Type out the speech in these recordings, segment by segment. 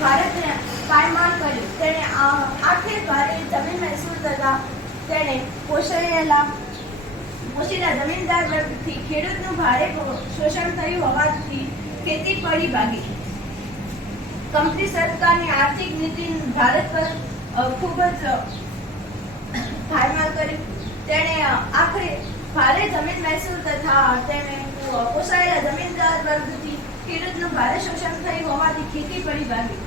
ભારતને પાયમાલ કર્યું તેણે આ- આખે ભારે જમીન મહેસૂલ થતા તેણે પોષણેલા પોષેલા જમીનદાર વર્ગથી ખેડૂતનું ભારે શોષણ થયું હોવાથી ખેતી પડી ભાગી. કંપની સરકારની આર્થિક નીતિ ભારત પર ખૂબ જ પાયમાલ કર્યું તેણે આખરે ભારે જમીન મહેસૂલ તથા તેણે પોસાયેલા જમીનદાર વર્ગથી ખેડૂતનું ભારે શોષણ થયું હોવાથી ખેતી પડી ભાગી.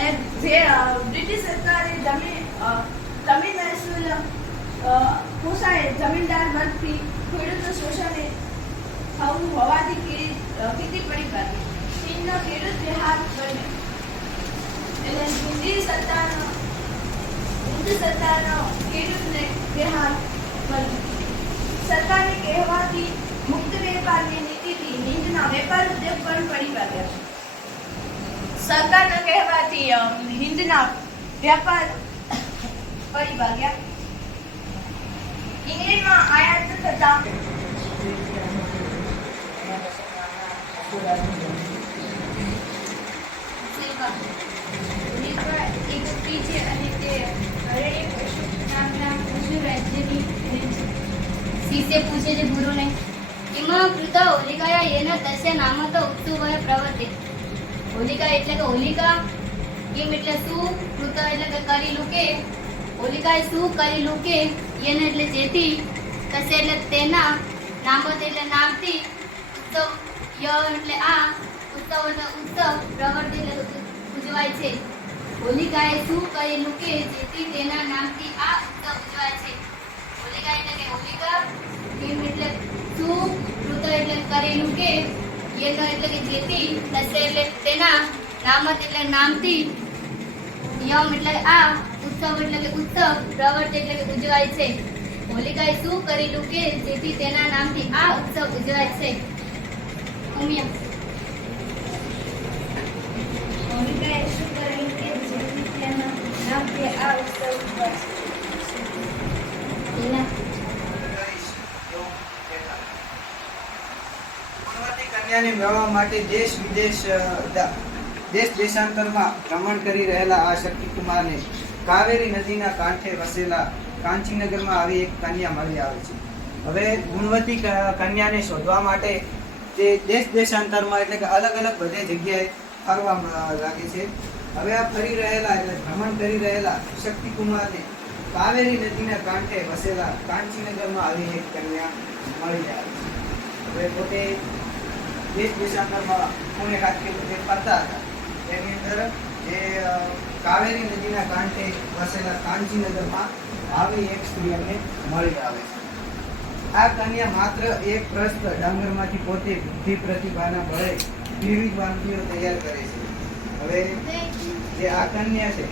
જે બ્રિટિશ સરકારે જમીન જમીન મહેસૂલ પોસાય જમીનદાર વર્ગથી ખેડૂતો શોષણ થવું હોવાથી ખેતી પડી ભાગી ચીનનો ખેડૂત વિહાર બન્યો. એટલે હિન્દી સત્તાનો હિન્દી સત્તાનો ખેડૂતને વિહાર બન્યો. સરકારે કહેવાથી મુક્ત વેપારની નીતિથી હિન્દના વેપાર ઉદ્યોગ પણ પડી ભાગ્યા સરકારના કહેવાથી હિન્દના વ્યાપાર ફરી ભાગ્યા. ઇંગ્લેન્ડમાં આયાત થતા. પૂછે છે ગુરુને, એમાં કૃતા હોલિકાયા એના તસ્ય નામ તો ઉત્સવય પ્રવર્તે. હોલિકા એટલે કે હોલિકા. કિમ એટલે શું? કૃત એટલે કે કરેલું કે હોલિકાએ શું કરેલું કે એને એટલે જેથી તસ્ય એટલે તેના નામ એટલે નામથી, ઉત્સવ, ય એટલે આ, ઉત્સવ એટલે ઉત્સવ, પ્રવર્તે એટલે ઉજવાય છે. હોલિકાએ શું કરેલું કે જેથી તેના નામથી આ ઉત્સવ ઉજવાય છે. હોલિકા એટલે કે હોલિકા. કિમ એટલે શું? કૃત એટલે કરેલું કે યનો એટલે કે જેથી તસ્ય એટલે તેના નામત એટલે નામથી યમ એટલે આ ઉત્સવ એટલે કે ઉત્સવ પ્રવર્ત એટલે કે ઉજવાય છે. હોલિકાએ શું કરેલું કે જેથી તેના નામથી આ ઉત્સવ ઉજવાય છે? ઉમિયા. હોલિકાએ શું કરેલું કે જેથી તેના નામથી આ ઉત્સવ ઉજવાય છે? એના ગુણવતી કન્યાને મેળવવા માટે દેશ વિદેશ દેશ દેશાંતરમાં ભ્રમણ કરી રહેલા આ શક્તિકુમારને કાવેરી નદીના કાંઠે વસેલા કાંચીનગરમાં આવી એક કન્યા મળી આવે છે. હવે ગુણવતી કન્યાને શોધવા માટે તે દેશ દેશાંતરમાં એટલે કે અલગ અલગ બધે જગ્યાએ ફરવા લાગે છે. હવે આ ફરી રહેલા એટલે ભ્રમણ કરી રહેલા શક્તિકુમારને કાવેરી નદીના કાંઠે વસેલા કાંચીનગરમાં આવી એક કન્યા મળી આવે છે. હવે પોતે દેશ દેશાંતરમાં પુણે ખાતે જે ફરતા હતા, એની અંદર જે કાવેરી નદીના કાંઠે વસેલા કાંચીનગરમાં આવી એક સ્ત્રી અમને મળી આવે છે. આ કન્યા માત્ર એક પ્રસ્ત ડાંગરમાંથી પોતે બુદ્ધિ પ્રતિભાના બળે વિવિધ વાનગીઓ તૈયાર કરે છે. હવે જે આ કન્યા છે,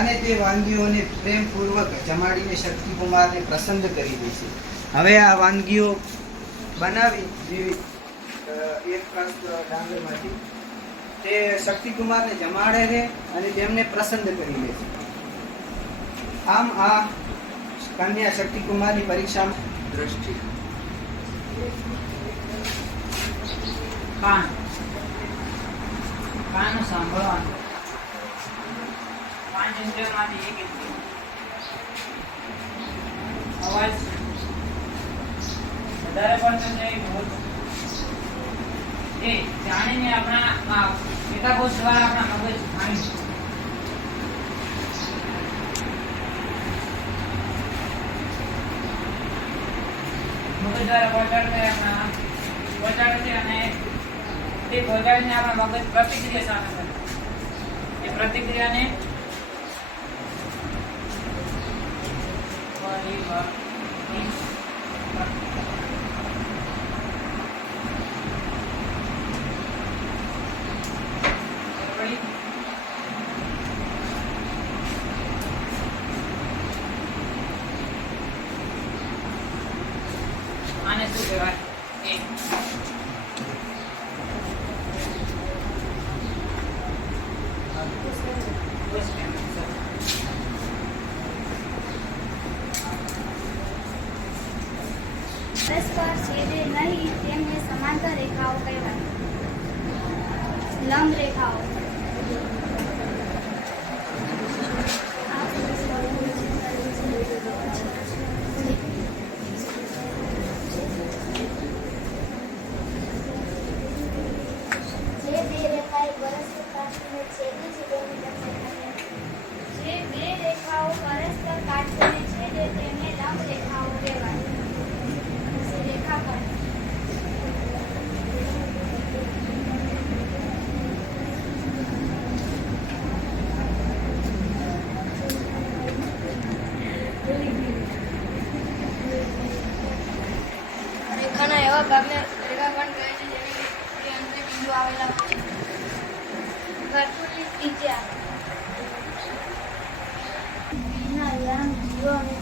અને તે વાનગીઓને પ્રેમપૂર્વક જમાડીને શક્તિકુમારને પ્રસન્ન કરી દે છે. હવે આ વાનગીઓ બનાવી જેવી એક પ્રસ્ત ડાંગરમાંથી. તે શક્તિકુમારને જમાડે છે અને તેમને પ્રસન્ન કરી લે છે. આમ આ કન્યા શક્તિકુમારની પરીક્ષામાં દ્રષ્ટિ. કાન. કાન સાંભળવાનું. પાંચ ઇન્દ્રિયોમાંથી એક ઇન્દ્રિય. અવાજ. બોલ એ જાણીને આપણા ચેતાકોષ દ્વારા આપણા મગજ જાણી મગજ દ્વારા પહોંચાડે આપણા પહોંચાડે અને તે પહોંચાડીને આપણા મગજ પ્રતિક્રિયા સામે કરે એ પ્રતિક્રિયાને આને શું કહેવાય એ પરસ્પર છેદે નહીં તેમને સમાંતર રેખાઓ કહેવાય લંબ રેખાઓ જે બે રેખાએ પરસ્પર કાપીને છે જે બે રેખાઓ પરસ્પર કાટખૂણે છેદે તેમને લંબ રેખાઓ કહેવાય રેખા પણ રેખાના એવા ભાગને રેખાખંડ કહે છે જેની આવેલા હોય. છે વર્તુળની ત્રિજ્યા બીના યામ જીરો અને